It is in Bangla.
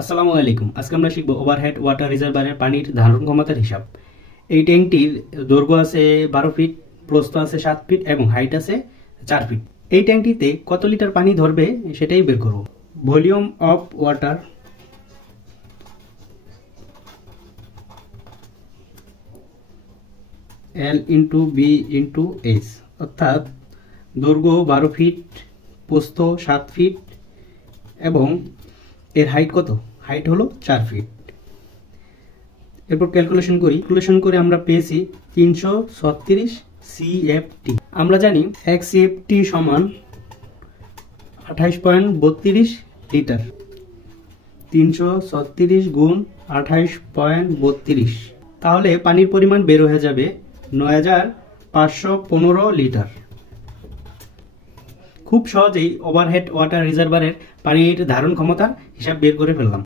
আসসালামু আলাইকুম। আজকে আমরা শিখব ওভারহেড ওয়াটার রিজার্ভারের পানির ধারণ ক্ষমতার হিসাব। এই ট্যাঙ্কটির দৈর্ঘ্য আছে 12 ফিট, প্রস্থ আছে 7 ফিট এবং হাইট আছে 4 ফিট। এই ট্যাঙ্কটিতে কত লিটার পানি ধরবে সেটাই বের করব। Volume of water L into B into H, অর্থাৎ দৈর্ঘ্য 12 ফিট, প্রস্থ 7 ফিট এবং এর হাইট কত? হাইট হলো 4 ফিট। এরপর ক্যালকুলেশন করে আমরা পেয়েছি 336 সিএফটি। আমরা জানি 1 সিএফটি সমান 28.32 লিটার। 336 গুণ 28.32, তাহলে পানির পরিমাণ বের হয়ে যাবে 9515 লিটার। খুব সহজেই ওভারহেড ওয়াটার রিজার্ভারের পানির ধারণ ক্ষমতার হিসাব বের করে ফেললাম।